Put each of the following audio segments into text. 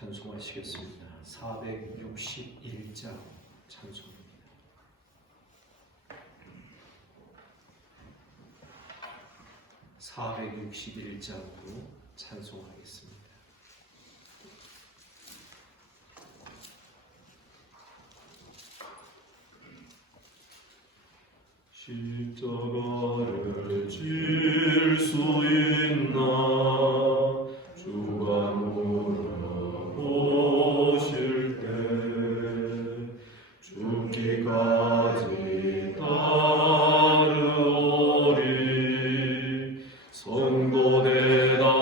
찬송하시겠습니다. 461장 찬송입니다. 461장으로 찬송하겠습니다. 십자가를 질 수 있나 주가 물어보실 때 죽기까지 따르오리 성도 대답하였다.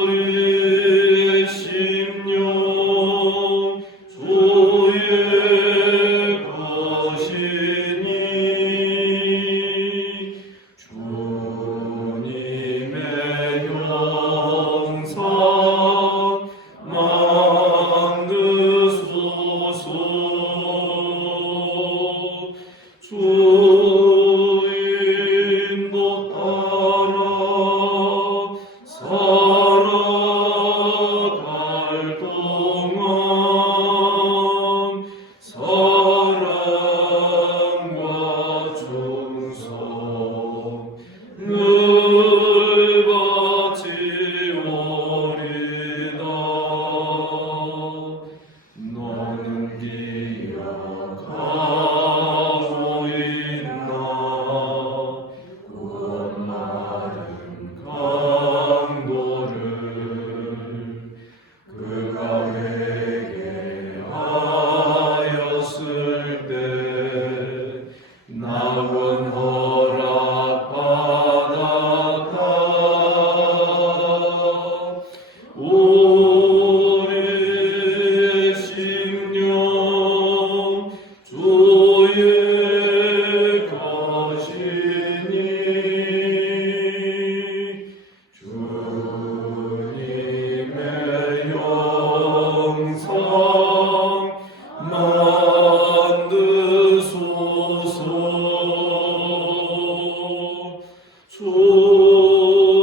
우리의 심령 주의 것이니 주님의 형상 만드소서. 주 인도 따라 살아갈 동안 사랑과 충성을 바치오리다. 너는 기억하고 있나 구원 마른 강도를 그가 회개하였을 때 나은 허락받았다. 우리의 심령 주의 것이니 주님의 형상 만드소서. 주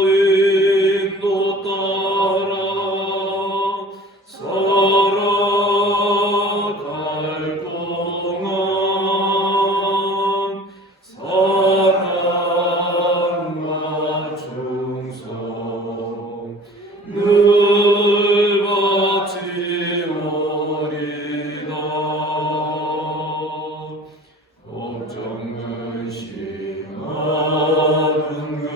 인도 따라 살아갈 동안 사랑과 충성을 바치오리다. 걱정 근심하는 그늘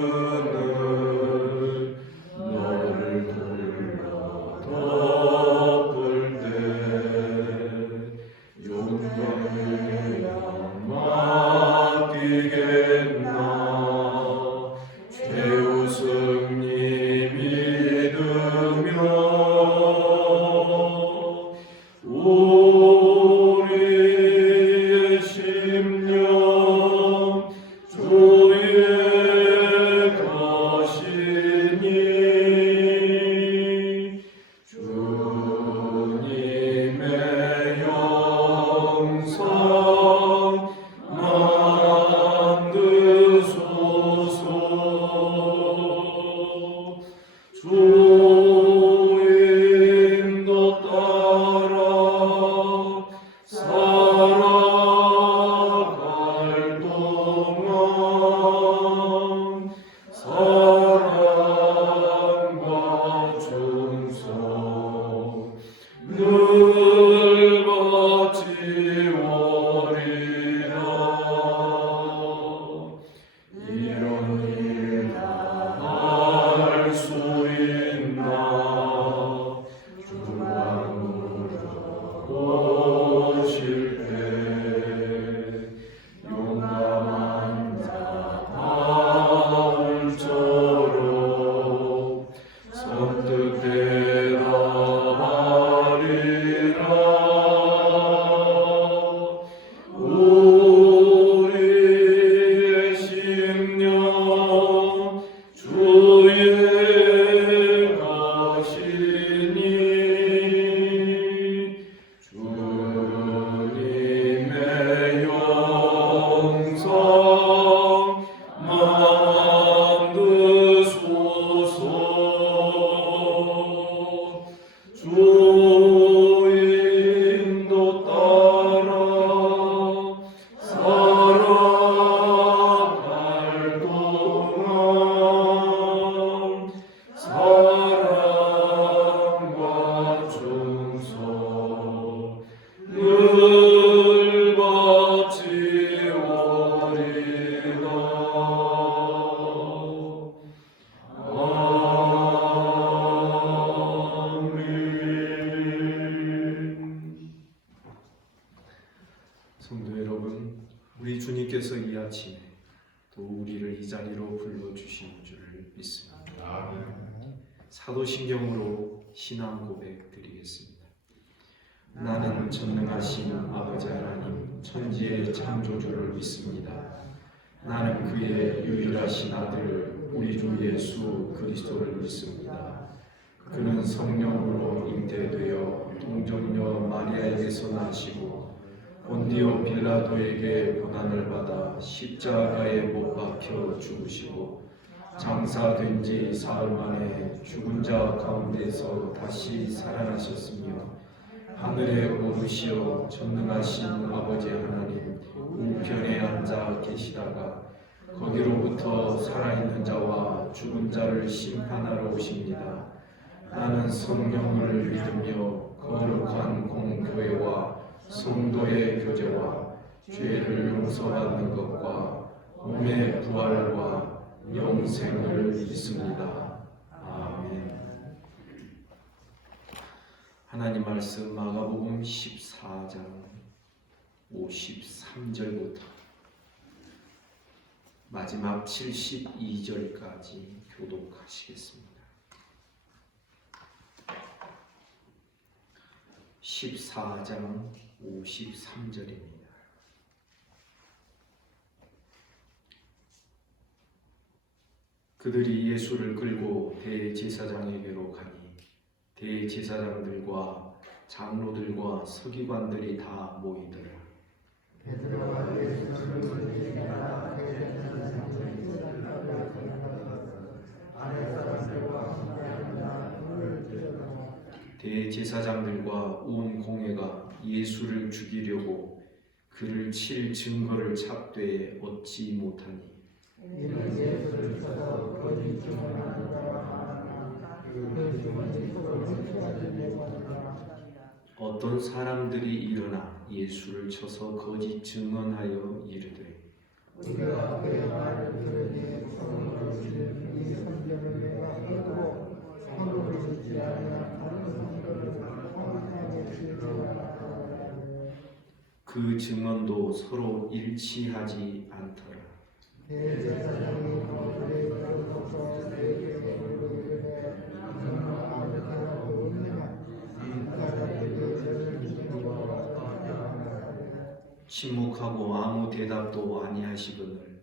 너를 돌려 덮을 때 용병을 맡기겠나 최우승님 믿으며 우리의 심령 주의 것이니 주님의 형상 만드소서. 또 우리를 이 자리로 불러주신 줄을 믿습니다. 아멘. 사도신경으로 신앙 고백 드리겠습니다. 나는 전능하신 아버지 하나님 천지의 창조주를 믿습니다. 나는 그의 유일하신 아들 우리 주 예수 그리스도를 믿습니다. 그는 성령으로 잉태되어 동정녀 마리아에게서 나시고 본디오 빌라도에게 고난을 받아 십자가에 못 박혀 죽으시고 장사된 지 사흘 만에 죽은 자 가운데서 다시 살아나셨으며 하늘에 오르시어 전능하신 아버지 하나님 우편에 앉아 계시다가 거기로부터 살아있는 자와 죽은 자를 심판하러 오십니다. 나는 성령을 믿으며 거룩한 공교회와 성도의 교제와 죄를 용서받는 것과 몸의 부활과 영생을 믿습니다. 아멘. 하나님 말씀 마가복음 14장 53절부터 마지막 72절까지 교독하시겠습니다. 14장 53절입니다. 그들이 예수를 끌고 대제사장에게로 가니 대제사장들과 장로들과 서기관들이 다 모이더라. 대제사장들과 온 공회가 예수를 죽이려고 그를 칠 증거를 찾되 얻지 못하니 어떤 사람들이 일어나 예수를 쳐서 거짓 증언하여 이르되 우리가 그의 말을 들으니 성령으로 이 선전을 내가 하고 성도를 듣지 아니한 다른 성도를 포함하게 지으리라. 그 증언도 서로 일치하지 않더라. 대제사장이 그들의 그로부터 내게 이르되 너는 아무 죄라도 없느냐 인사자들에게 죄를 지은 것 침묵하고 아무 대답도 아니하시거늘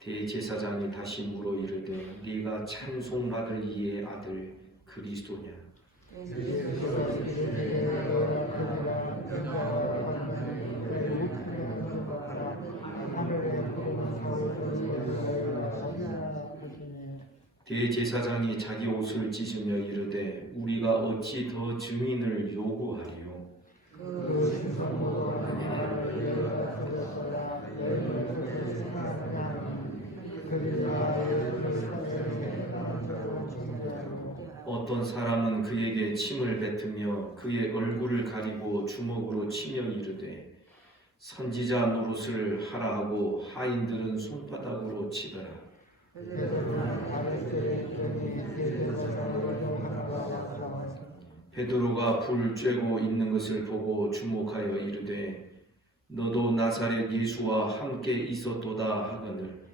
대제사장이 다시 물어 이르되 네가 찬송받을 이의 아들 그리스도냐? 대제사장이 자기 옷을 찢으며 이르되 우리가 어찌 더 증인을 요구하리요? 어떤 사람은 그에게 침을 뱉으며 그의 얼굴을 가리고 주먹으로 치며 이르되 선지자 노릇을 하라 하고 하인들은 손바닥으로 치더라. 베드로가 불 쬐고 있는 것을 보고 주목하여 이르되 너도 나사렛 예수와 함께 있었도다 하거늘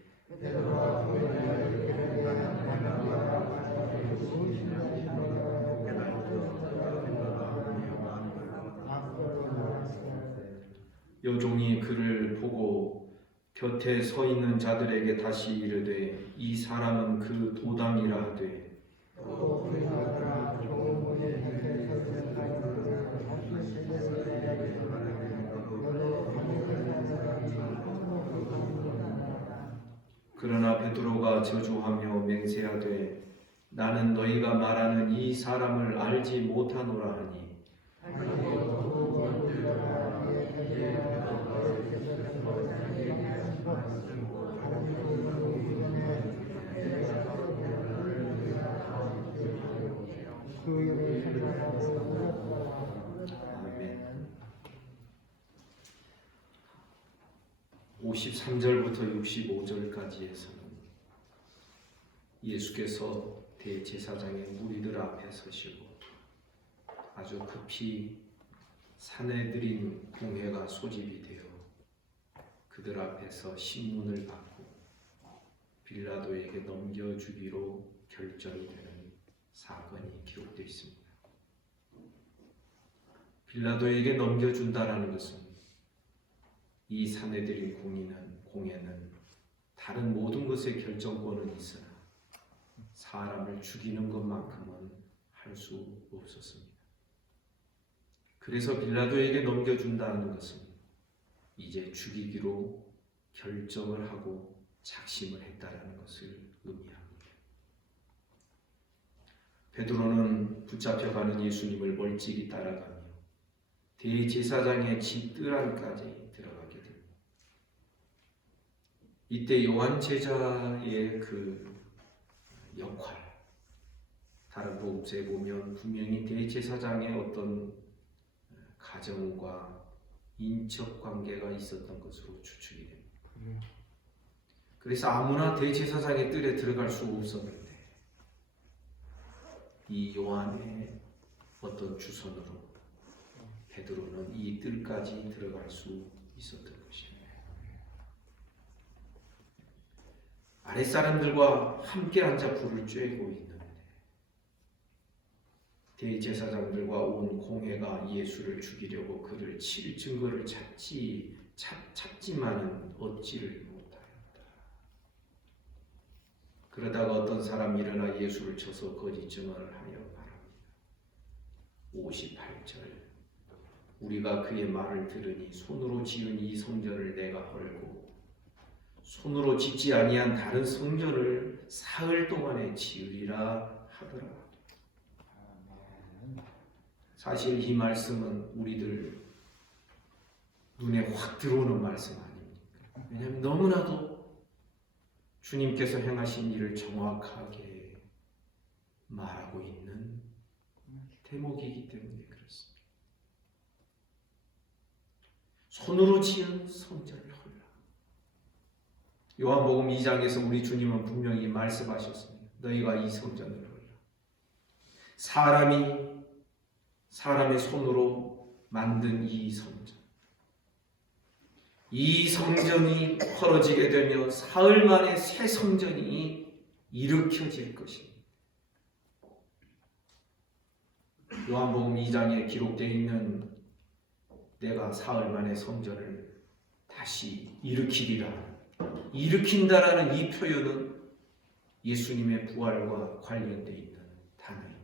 여종이 그를 보고 곁에 서 있는 자들에게 다시 이르되 이 사람은 그 도당이라 하되 그러나 베드로가 저주하며 맹세하되 나는 너희가 말하는 이 사람을 알지 못하노라 하니 아멘. 53절부터 65절까지에서는 예수께서 대제사장의 무리들 앞에 서시고 아주 급히 사내들인 공회가 소집이 되어 그들 앞에서 신문을 받고 빌라도에게 넘겨주기로 결정이 되는 사건이 기록되어 있습니다. 빌라도에게 넘겨준다라는 것은 이 산헤드린 공회는 다른 모든 것의 결정권은 있으나 사람을 죽이는 것만큼은 할 수 없었습니다. 그래서 빌라도에게 넘겨준다는 것은 이제 죽이기로 결정을 하고 작심을 했다라는 것을 의미합니다. 베드로는 붙잡혀가는 예수님을 멀찍이 따라가며 대제사장의 집 뜰 안까지 들어가게 됩니다. 이때 요한 제자의 그 역할, 다른 복음서에 보면 분명히 대제사장의 어떤 가정과 인척 관계가 있었던 것으로 추측이 됩니다. 그래서 아무나 대제사장의 뜰에 들어갈 수 없었는데 이 요한의 어떤 주선으로 베드로는 이 뜰까지 들어갈 수 있었던 것입니다. 아랫사람들과 함께 앉아 불을 쬐고 있는데 대제사장들과 온 공회가 예수를 죽이려고 그를 칠 증거를 찾지만은 얻지를 못하였다. 그러다가 어떤 사람이 일어나 예수를 쳐서 거짓 증언을 하여 말합니다. 58절 우리가 그의 말을 들으니 손으로 지은 이 성전을 내가 헐고 손으로 짓지 아니한 다른 성전을 사흘 동안에 지으리라 하더라. 사실 이 말씀은 우리들 눈에 확 들어오는 말씀 아닙니까? 왜냐하면 너무나도 주님께서 행하신 일을 정확하게 말하고 있는 대목이기 때문에 그렇습니다. 손으로 지은 성전을 헐라. 요한복음 2장에서 우리 주님은 분명히 말씀하셨습니다. 너희가 이 성전을 헐라. 사람의 손으로 만든 이 성전. 이 성전이 헐어지게 되며 사흘 만에 새 성전이 일으켜질 것입니다. 요한복음 2장에 기록되어 있는 내가 사흘 만에 성전을 다시 일으키리라. 일으킨다라는 이 표현은 예수님의 부활과 관련되어 있는 단어입니다.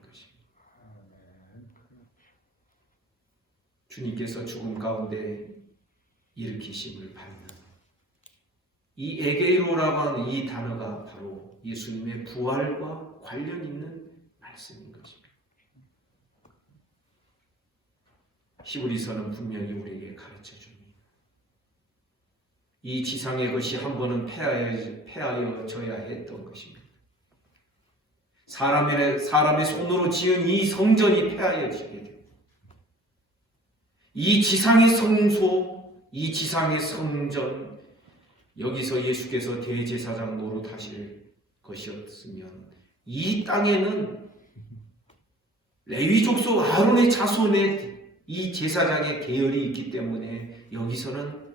주님께서 죽음 가운데 일으키심을 받는 이 에게이로라고 하는 이 단어가 바로 예수님의 부활과 관련 있는 말씀인 것입니다. 히브리서는 분명히 우리에게 가르쳐 줍니다. 이 지상의 것이 한 번은 폐하여져야 했던 것입니다. 사람의 손으로 지은 이 성전이 폐하여지게 됩니다. 이 지상의 성소, 이 지상의 성전, 여기서 예수께서 대제사장 노릇하실 것이었으면 이 땅에는 레위 족속 아론의 자손의 이 제사장의 계열이 있기 때문에 여기서는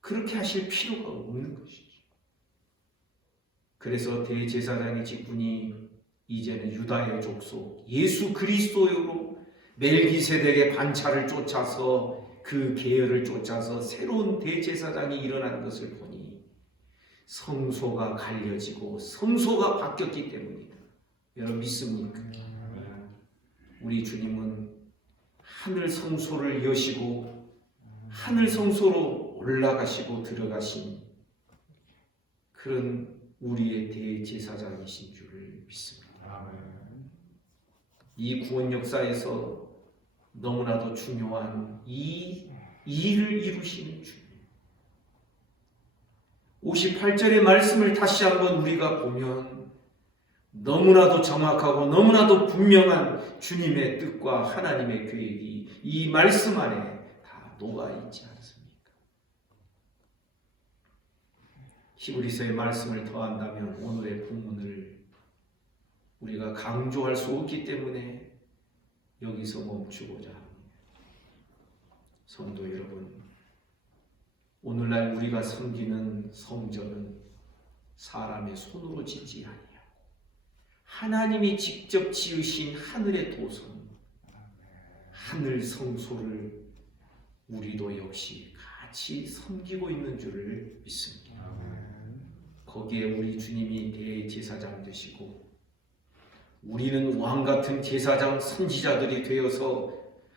그렇게 하실 필요가 없는 것이죠. 그래서 대제사장의 직분이 이제는 유다의 족속 예수 그리스도로 멜기세덱의 반차를 쫓아서 그 계열을 쫓아서 새로운 대제사장이 일어난 것을 보니 성소가 갈려지고 성소가 바뀌었기 때문이다. 여러분 믿습니까? 우리 주님은 하늘 성소를 여시고 하늘 성소로 올라가시고 들어가신 그런 우리의 대제사장이신 줄을 믿습니다. 이 구원 역사에서 너무나도 중요한 이 일을 이루시는 주님. 58절의 말씀을 다시 한번 우리가 보면 너무나도 정확하고 너무나도 분명한 주님의 뜻과 하나님의 계획이 이 말씀 안에 다 녹아있지 않습니까? 히브리서의 말씀을 더한다면 오늘의 본문을 우리가 강조할 수 없기 때문에 여기서 멈추고자 합니다. 성도 여러분, 오늘날 우리가 섬기는 성전은 사람의 손으로 짓지 아니하고 하나님이 직접 지으신 하늘의 도성, 하늘 성소를 우리도 역시 같이 섬기고 있는 줄을 믿습니다. 거기에 우리 주님이 대제사장 되시고 우리는 왕같은 제사장 선지자들이 되어서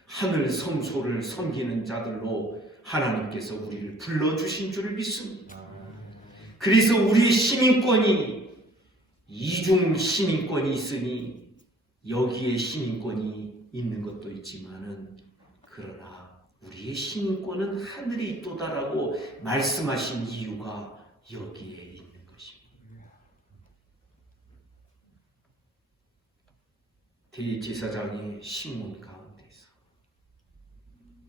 하늘 성소를 섬기는 자들로 하나님께서 우리를 불러주신 줄을 믿습니다. 그래서 우리의 시민권이 이중 시민권이 있으니 여기에 시민권이 있는 것도 있지만은 그러나 우리의 시민권은 하늘에 있도다라고 말씀하신 이유가 여기에 있는 것입니다. 대제사장의 신문 가운데서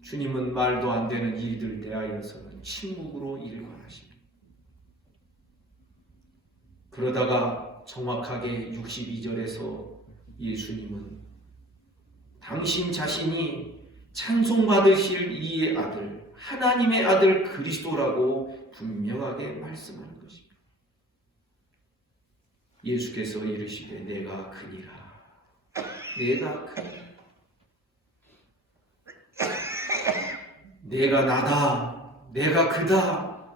주님은 말도 안 되는 일들 대하여서는 침묵으로 일관하십니다. 그러다가 정확하게 62절에서 예수님은 당신 자신이 찬송받으실 이의 아들, 하나님의 아들 그리스도라고 분명하게 말씀하는 것입니다. 예수께서 이르시되 내가 그니라, 내가 그니라, 내가 나다, 내가 그다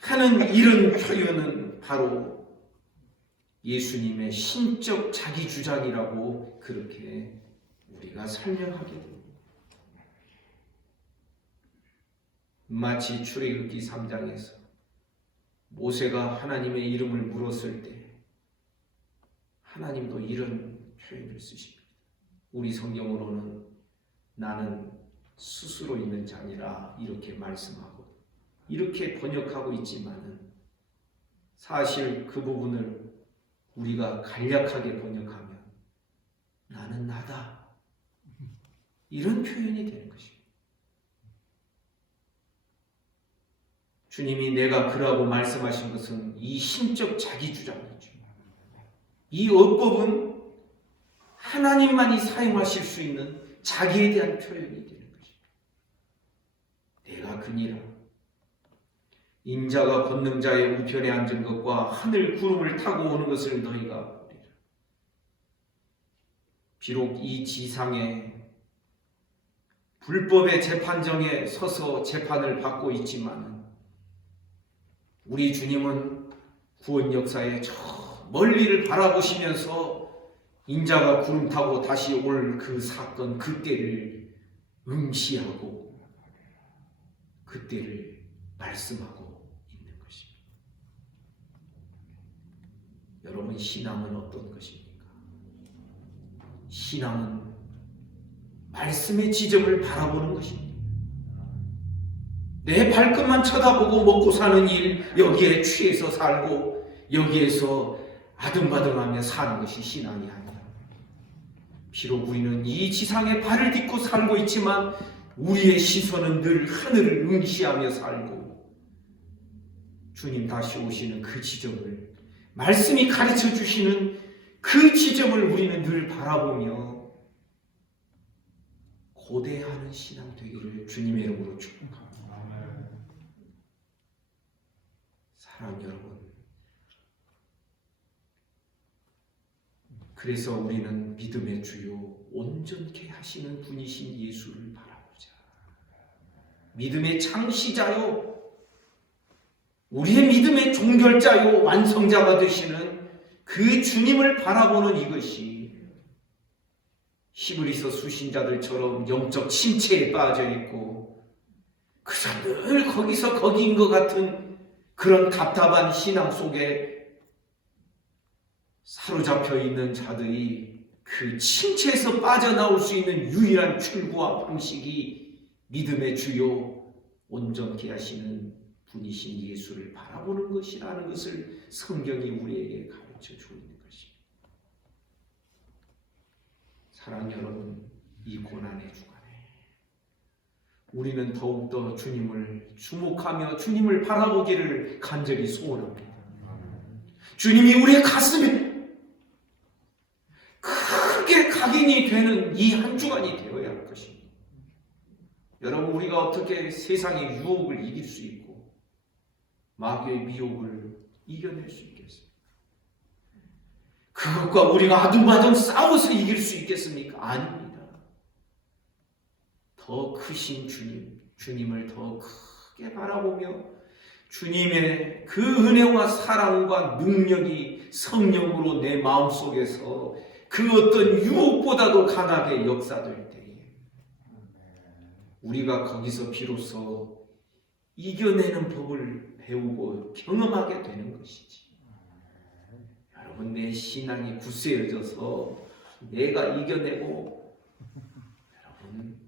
하는 이런 표현은 바로 예수님의 신적 자기주장이라고 그렇게 우리가 설명하게 됩니다. 마치 출애굽기 3장에서 모세가 하나님의 이름을 물었을 때 하나님도 이런 표현을 쓰십니다. 우리 성경으로는 나는 스스로 있는 자니라 이렇게 말씀하고 이렇게 번역하고 있지만은 사실 그 부분을 우리가 간략하게 번역하면 나는 나다 이런 표현이 되는 것입니다. 주님이 내가 그라고 말씀하신 것은 이 신적 자기주장이죠. 이 어법은 하나님만이 사용하실 수 있는 자기에 대한 표현이 되는 것입니다. 내가 그니라. 인자가 권능자의 우편에 앉은 것과 하늘 구름을 타고 오는 것을 너희가 보리라. 비록 이 지상에 불법의 재판정에 서서 재판을 받고 있지만 우리 주님은 구원 역사의 저 멀리를 바라보시면서 인자가 구름 타고 다시 올 그 사건 그때를 응시하고 그때를 말씀하고 있는 것입니다. 여러분, 신앙은 어떤 것입니까? 신앙은 말씀의 지점을 바라보는 것입니다. 내 발끝만 쳐다보고 먹고 사는 일, 여기에 취해서 살고 여기에서 아등바등하며 사는 것이 신앙이 아니라, 비록 우리는 이 지상에 발을 딛고 살고 있지만 우리의 시선은 늘 하늘을 응시하며 살고 주님 다시 오시는 그 지점을, 말씀이 가르쳐 주시는 그 지점을 우리는 늘 바라보며 고대하는 신앙 되기를 주님의 이름으로 축복합니다. 사랑 여러분, 그래서 우리는 믿음의 주요 온전케 하시는 분이신 예수를 바라보자. 믿음의 창시자요, 우리의 믿음의 종결자요, 완성자가 되시는 그 주님을 바라보는 이것이 히브리서 수신자들처럼 영적 침체에 빠져 있고 그저 늘 거기서 거기인 것 같은 그런 답답한 신앙 속에 사로잡혀 있는 자들이 그 침체에서 빠져나올 수 있는 유일한 출구와 방식이 믿음의 주요 온전케 하시는 분이신 예수를 바라보는 것이라는 것을 성경이 우리에게 가르쳐 주고 있는 것입니다. 사랑 여러분, 이 고난의 주간에 우리는 더욱더 주님을 주목하며 주님을 바라보기를 간절히 소원합니다. 주님이 우리의 가슴에 크게 각인이 되는 이 한 주간이 되어야 할 것입니다. 여러분, 우리가 어떻게 세상의 유혹을 이길 수 있고 마귀의 미혹을 이겨낼 수 있겠습니까? 그것과 우리가 아둥바둥 싸워서 이길 수 있겠습니까? 아닙니다. 더 크신 주님을 더 크게 바라보며 주님의 그 은혜와 사랑과 능력이 성령으로 내 마음속에서 그 어떤 유혹보다도 강하게 역사될 때에 우리가 거기서 비로소 이겨내는 법을 배우고 경험하게 되는 것이지. 여러분, 내 신앙이 굳세어져서 내가 이겨내고, 여러분,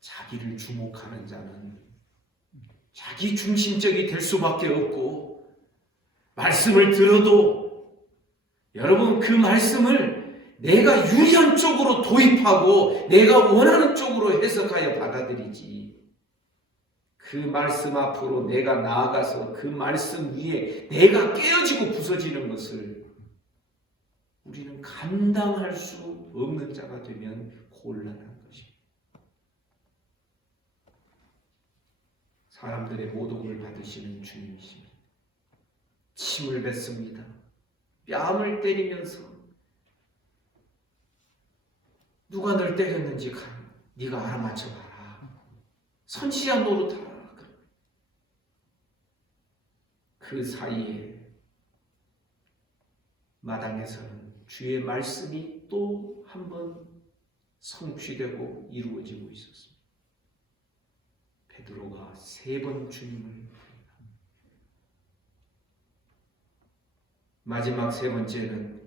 자기를 주목하는 자는 자기 중심적이 될 수밖에 없고, 말씀을 들어도 여러분 그 말씀을 내가 유리한 쪽으로 도입하고 내가 원하는 쪽으로 해석하여 받아들이지, 그 말씀 앞으로 내가 나아가서 그 말씀 위에 내가 깨어지고 부서지는 것을 우리는 감당할 수 없는 자가 되면 곤란한 것입니다. 사람들의 모독을 받으시는 주님이십니다. 침을 뱉습니다. 뺨을 때리면서 누가 널 때렸는지 네가 알아맞혀봐라. 선지자 노릇하라. 그 사이에 마당에서는 주의 말씀이 또 한 번 성취되고 이루어지고 있었습니다. 베드로가 3번 주님을, 마지막 3번째는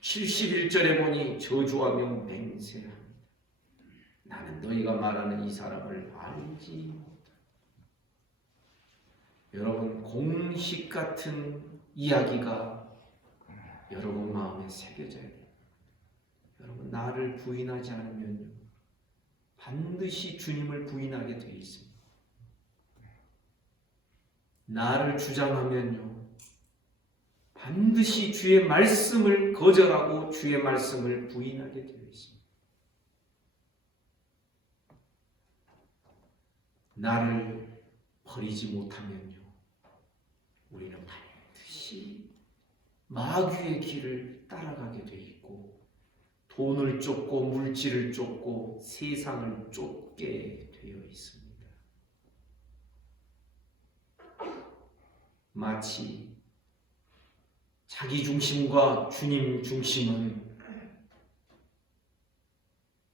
71절에 보니 저주하며 맹세합니다. 나는 너희가 말하는 이 사람을 알지 못하다. 여러분, 공식 같은 이야기가 여러분 마음에 새겨져야 돼요. 여러분, 나를 부인하지 않으면 반드시 주님을 부인하게 되어 있습니다. 나를 주장하면요, 반드시 주의 말씀을 거절하고 주의 말씀을 부인하게 되어 있습니다. 나를 버리지 못하면요, 우리는 반드시 마귀의 길을 따라가게 되어 있고, 돈을 쫓고 물질을 쫓고 세상을 쫓게 되어 있습니다. 마치 자기 중심과 주님 중심은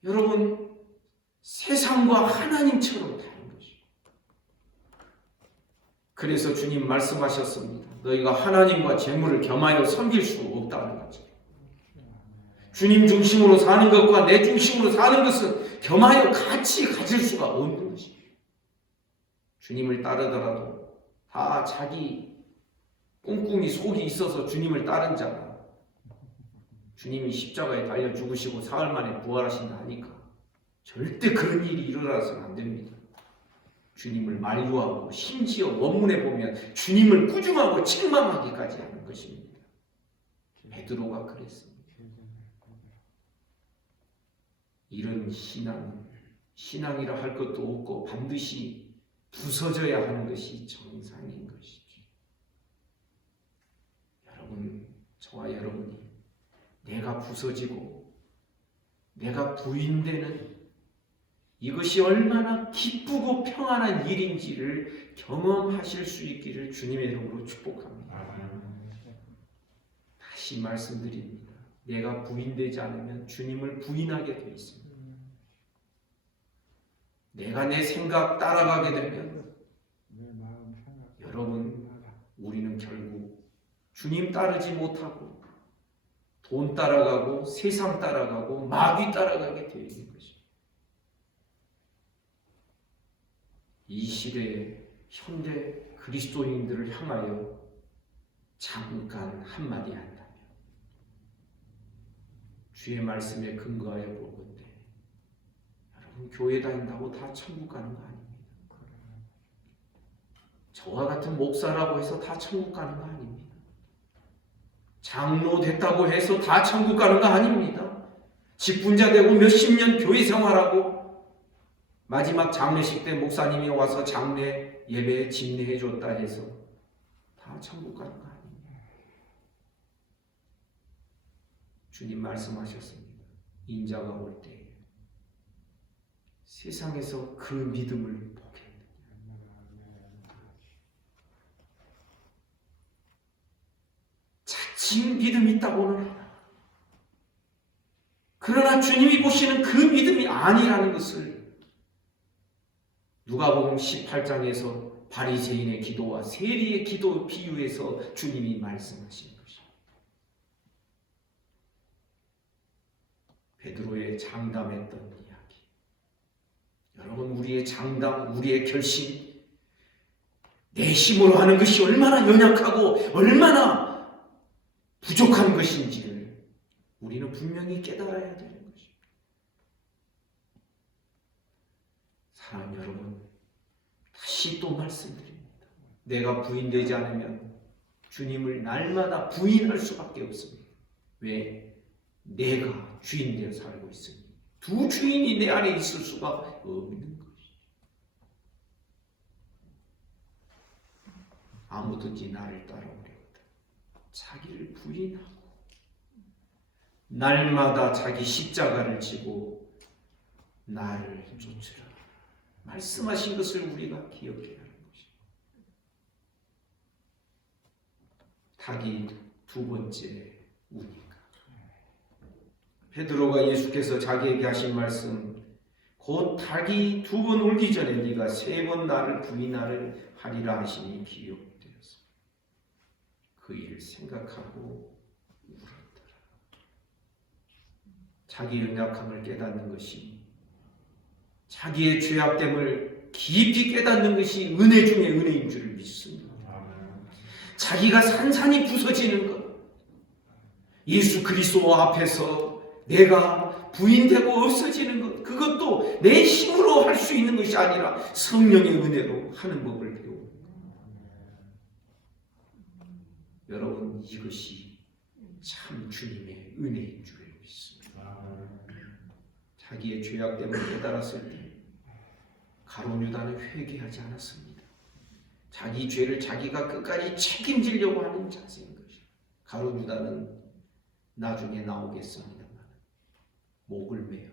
여러분 세상과 하나님처럼 다른 것이죠. 그래서 주님 말씀하셨습니다. 너희가 하나님과 재물을 겸하여 섬길 수 없다는 거죠. 주님 중심으로 사는 것과 내 중심으로 사는 것은 겸하여 같이 가질 수가 없는 것입니다. 주님을 따르더라도 다 자기 꿍꿍이 속이 있어서 주님을 따른 자가 주님이 십자가에 달려 죽으시고 사흘 만에 부활하신다 하니까 절대 그런 일이 일어나서는 안 됩니다. 주님을 만류하고 심지어 원문에 보면 주님을 꾸중하고 책망하기까지 하는 것입니다. 베드로가 그랬습니다. 이런 신앙이라 할 것도 없고 반드시 부서져야 하는 것이 정상인 것이죠. 여러분, 저와 여러분이 내가 부서지고 내가 부인되는 이것이 얼마나 기쁘고 평안한 일인지를 경험하실 수 있기를 주님의 이름으로 축복합니다. 다시 말씀드립니다. 내가 부인되지 않으면 주님을 부인하게 되어 있습니다. 내가 내 생각 따라가게 되면 여러분, 우리는 결국 주님 따르지 못하고 돈 따라가고 세상 따라가고 마귀 따라가게 되어 있는 것입니다. 이 시대의 현대 그리스도인들을 향하여 잠깐 한마디 한다면 주의 말씀에 근거하여 보건대 여러분, 교회 다닌다고 다 천국 가는 거 아닙니다. 저와 같은 목사라고 해서 다 천국 가는 거 아닙니다. 장로 됐다고 해서 다 천국 가는 거 아닙니다. 직분자 되고 몇십 년 교회 생활하고 마지막 장례식 때 목사님이 와서 장례 예배 집례해 줬다 해서 다 천국 가는 거 아닙니다. 주님 말씀하셨습니다. 인자가 올 때 세상에서 그 믿음을 보겠느냐. 자칭 믿음이 있다고는 하나, 그러나 주님이 보시는 그 믿음이 아니라는 것을 누가복음 18장에서 바리새인의 기도와 세리의 기도 비유에서 주님이 말씀하신 것입니다. 베드로의 장담했던 이야기. 여러분, 우리의 장담, 우리의 결심, 내 힘으로 하는 것이 얼마나 연약하고 얼마나 부족한 것인지를 우리는 분명히 깨달아야 되는 것입니다. 사랑하는 여러분, 다시 또 말씀드립니다. 내가 부인되지 않으면 주님을 날마다 부인할 수밖에 없습니다. 왜? 내가 주인 되어 살고 있으니. 두 주인이 내 안에 있을 수가 없는 것이죠. 아무든지 나를 따라오려거든 자기를 부인하고 날마다 자기 십자가를 지고 나를 쫓으라. 말씀하신 것을 우리가 기억해야 하는 것입니다. 닭이 두 번째 우니까. 베드로가 예수께서 자기에게 하신 말씀, 곧 닭이 두 번 울기 전에 네가 세 번 나를 부인하를 하리라 하시니 기억되었습니다. 그 일을 생각하고 울었더라. 자기의 연약함을 깨닫는 것이, 자기의 죄악됨을 깊이 깨닫는 것이 은혜 중에 은혜인 줄 믿습니다. 자기가 산산이 부서지는 것, 예수 그리스도 앞에서 내가 부인되고 없어지는 것, 그것도 내 힘으로 할 수 있는 것이 아니라 성령의 은혜로 하는 법을 배웁니다. 여러분, 이것이 참 주님의 은혜인 줄 믿습니다. 자기의 죄악됨을 깨달았을 때 가룟 유다는 회개하지 않았습니다. 자기 죄를 자기가 끝까지 책임지려고 하는 자세인 것이죠. 가룟 유다는 나중에 나오겠습니다만 목을 매어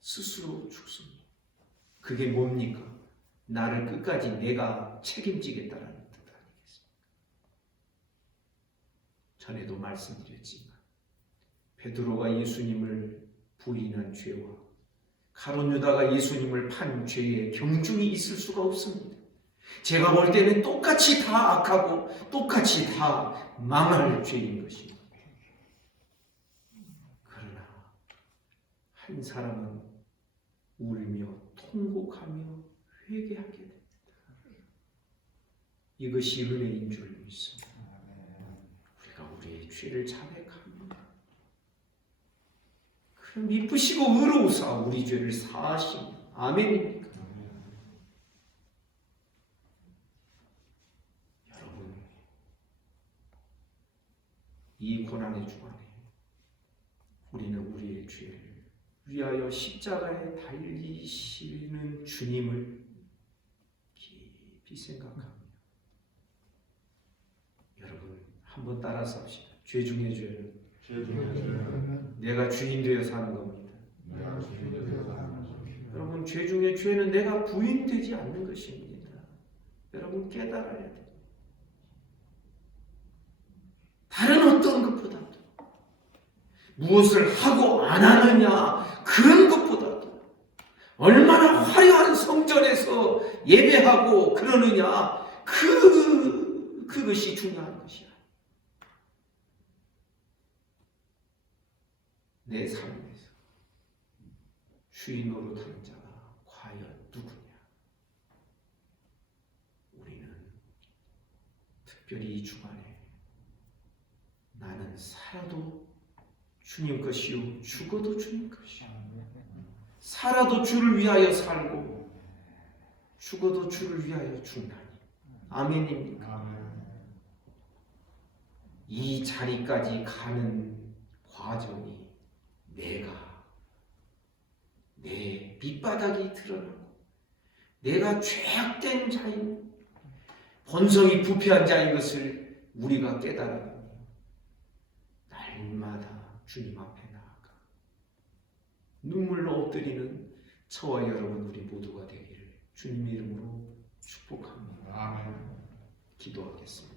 스스로 죽습니다. 그게 뭡니까? 나를 끝까지 내가 책임지겠다는 뜻 아니겠습니까? 전에도 말씀드렸지만 베드로가 예수님을 부인한 죄와 가룟 유다가 예수님을 판 죄에 경중이 있을 수가 없습니다. 제가 볼 때는 똑같이 다 악하고 똑같이 다 망할 죄인 것입니다. 그러나 한 사람은 울며 통곡하며 회개하게 됩니다. 이것이 은혜인 줄 믿습니다. 우리가 우리의 죄를 자백합니다. 그럼 이쁘시고 의로우사 우리 죄를 사하십니다. 아멘입니까? 여러분, 이 고난의 주간에 우리는 우리의 죄를 위하여 십자가에 달리시는 주님을 깊이 생각합니다. 여러분, 한번 따라서 합시다. 죄 중에 죄는 내가 주인 되어 사는 겁니다. 여러분, 죄 중에 죄는 내가 부인되지 않는 것입니다. 여러분, 깨달아야 돼요. 다른 어떤 것보다도 무엇을 하고 안 하느냐, 그런 것보다도 얼마나 화려한 성전에서 예배하고 그러느냐, 그것이 중요한 것이야. 내 삶에서 주인 노릇하는 자가 과연 누구냐? 우리는 특별히 이 주간에 나는 살아도 주님 것이요 죽어도 주님 것이요, 살아도 주를 위하여 살고 죽어도 주를 위하여 죽나니. 아멘입니까? 이 자리까지 가는 과정이 내가 내 밑바닥이 드러나고 내가 죄악된 자인, 본성이 부패한 자인 것을 우리가 깨달아 날마다 주님 앞에 나아가 눈물로 엎드리는 저와 여러분 우리 모두가 되기를 주님의 이름으로 축복합니다. 기도하겠습니다.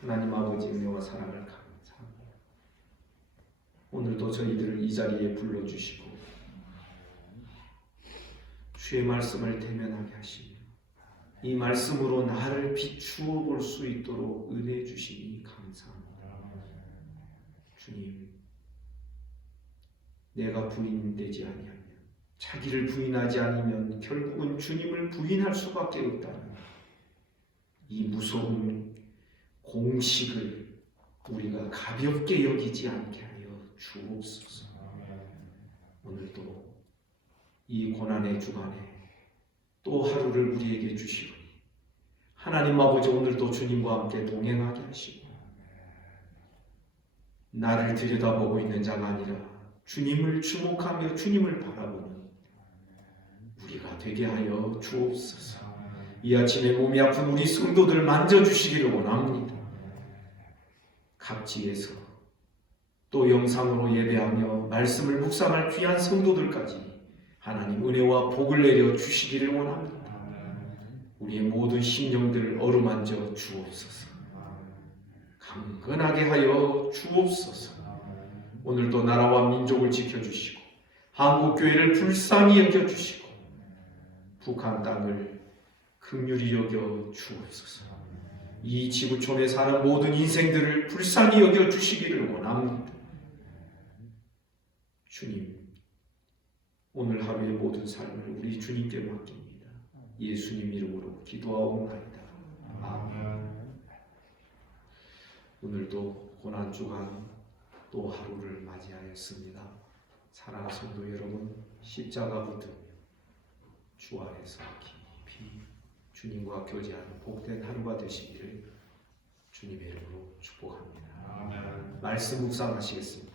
하나님 아버지 은혜와 사랑을 감사합니다. 오늘도 저희들을 이 자리에 불러주시고 주의 말씀을 대면하게 하시며 이 말씀으로 나를 비추어 볼 수 있도록 은혜 주시니 감사합니다. 주님, 내가 부인되지 아니하면, 자기를 부인하지 않으면 결국은 주님을 부인할 수밖에 없다는 이 무서운 공식을 우리가 가볍게 여기지 않게 하여 주옵소서. 오늘도 이 고난의 주간에 또 하루를 우리에게 주시오니 하나님 아버지 오늘도 주님과 함께 동행하게 하시고 나를 들여다보고 있는 자가 아니라 주님을 주목하며 주님을 바라보는 우리가 되게 하여 주옵소서. 이 아침에 몸이 아픈 우리 성도들 만져주시기를 원합니다. 각지에서 또 영상으로 예배하며 말씀을 묵상할 귀한 성도들까지 하나님 은혜와 복을 내려 주시기를 원합니다. 우리의 모든 심령들을 어루만져 주옵소서. 강건하게 하여 주옵소서. 오늘도 나라와 민족을 지켜주시고 한국교회를 불쌍히 여겨주시고 북한 땅을 긍휼히 여겨 주옵소서. 이 지구촌에 사는 모든 인생들을 불쌍히 여겨 주시기를 원합니다. 주님, 오늘 하루의 모든 삶을 우리 주님께 맡깁니다. 예수님 이름으로 기도하옵나이다. 아멘. 오늘도 고난주간 또 하루를 맞이하였습니다. 사랑하는 성도 여러분, 십자가 붙들며 주 안에서 깊이 주님과 교제하는 복된 하루가 되시기를 주님의 이름으로 축복합니다. 아멘. 말씀 묵상하시겠습니다.